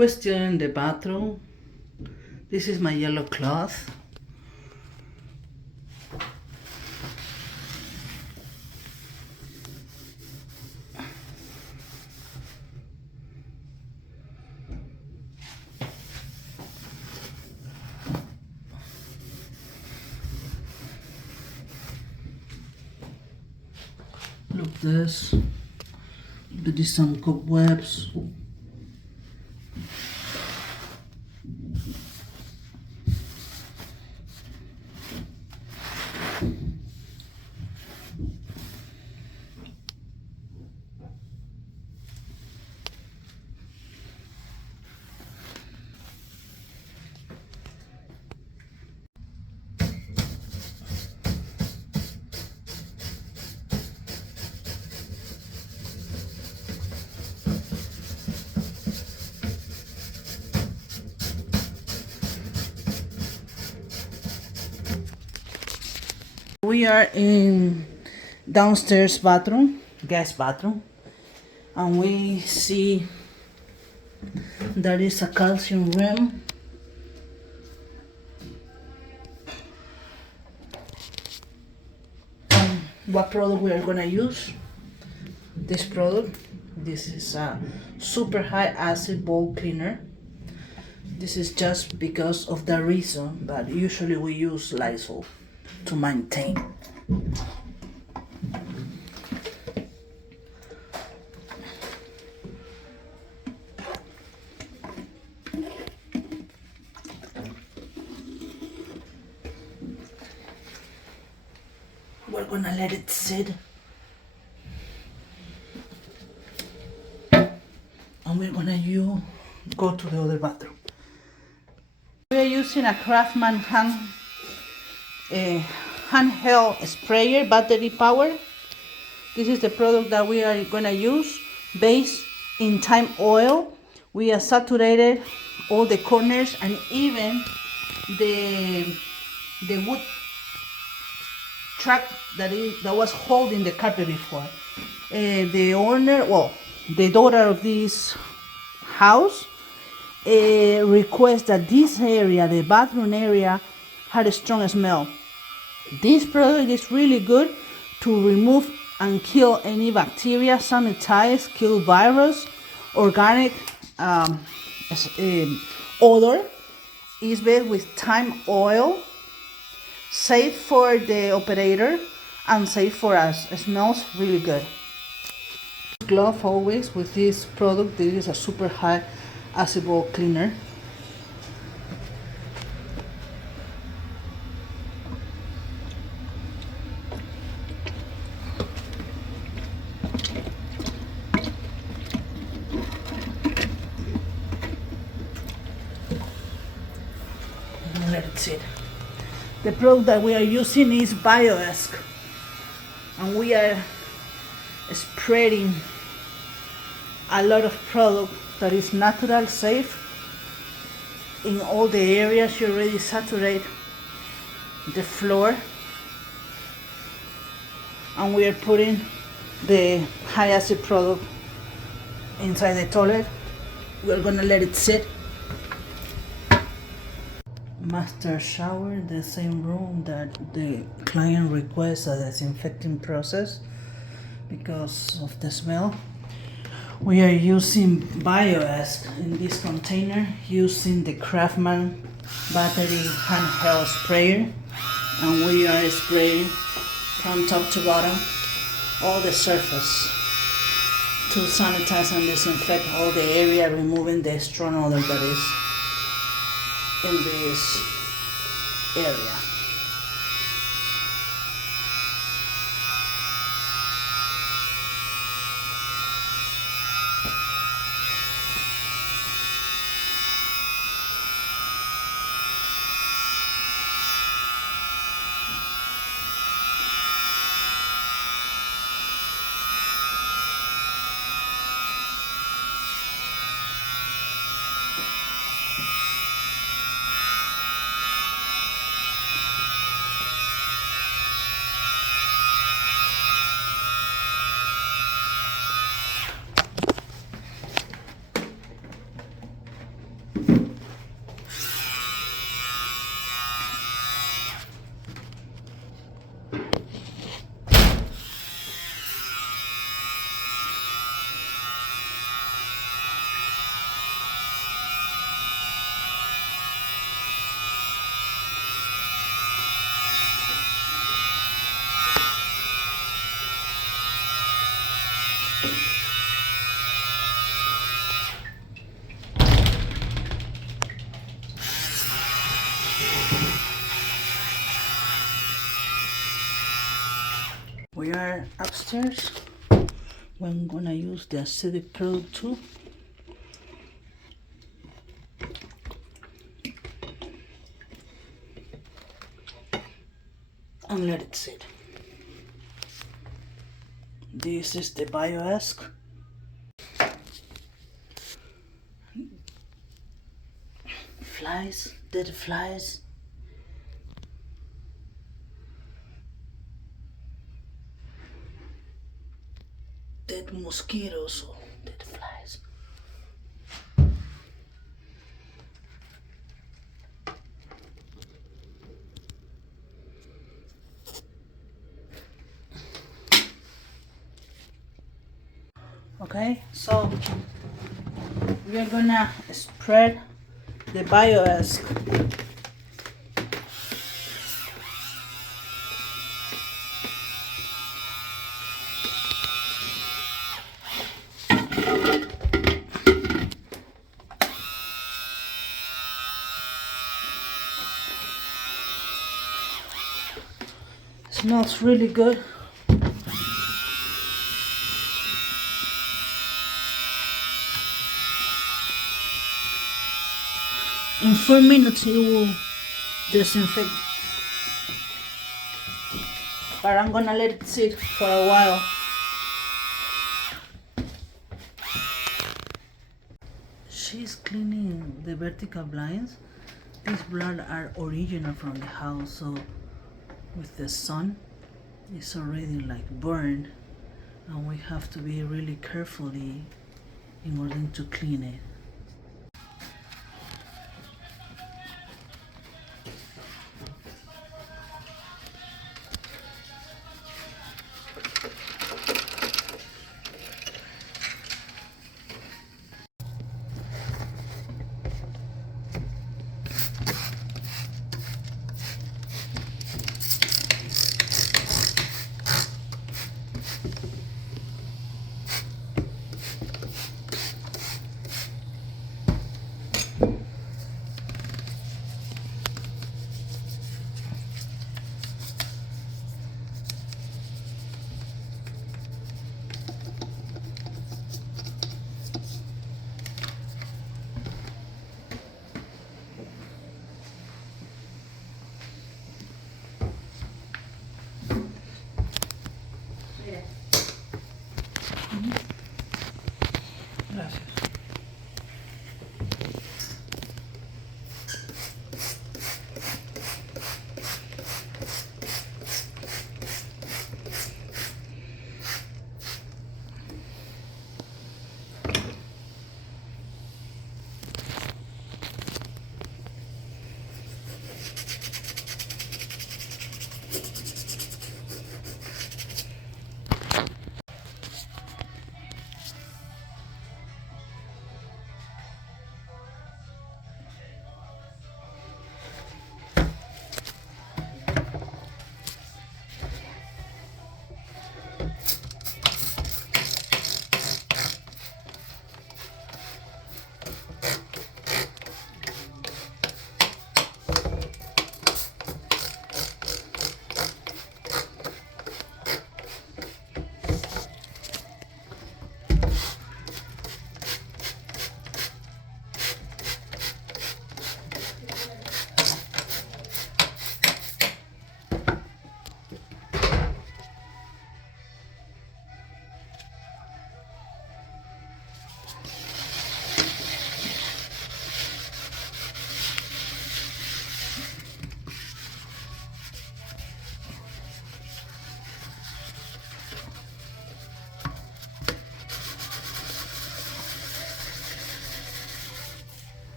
We're still in the bathroom. This is my yellow cloth. Look this. Look at some cobwebs. We are in downstairs bathroom, guest bathroom, and we see there is a calcium rim. What product we are gonna use? This product. This is a super high acid bowl cleaner. This is just because of the reason that usually we use Lysol to maintain. We're gonna let it sit. And we're gonna go to the other bathroom. We are using a Craftsman handheld sprayer, battery power. This is the product that we are gonna use, based in thyme oil. We have saturated all the corners and even the wood track that was holding the carpet before. The owner, well, the daughter of this house, requests that this area, the bathroom area, had a strong smell. This product is really good to remove and kill any bacteria, sanitize, kill virus, organic odor. Is made with thyme oil, safe for the operator and safe for us. It smells really good. Glove always with this product. This is a super high acid bowl cleaner. Let it sit. The product that we are using is Bioesk, and we are spreading a lot of product that is natural, safe in all the areas. You already saturate the floor, and we are putting the high acid product inside the toilet. We're gonna let it sit. Master shower, the same room that the client requests a disinfecting process because of the smell. We are using Bioesk in this container, using the Craftsman battery handheld sprayer, and we are spraying from top to bottom all the surface to sanitize and disinfect all the area, removing the strong odor that is in this area. are upstairs. I'm gonna use the acidic product too. And let it sit. This is the BioEsk. Flies, dead flies. Dead mosquitoes or dead flies. Okay, so we are gonna spread the BioEsk. Smells really good. In 4 minutes it will disinfect. But I'm gonna let it sit for a while. She's cleaning the vertical blinds. These blinds are original from the house, so with the sun it's already like burned, and we have to be really carefully in order to clean it.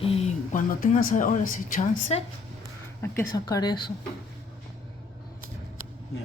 Y cuando tengas ahora sí chance, hay que sacar eso.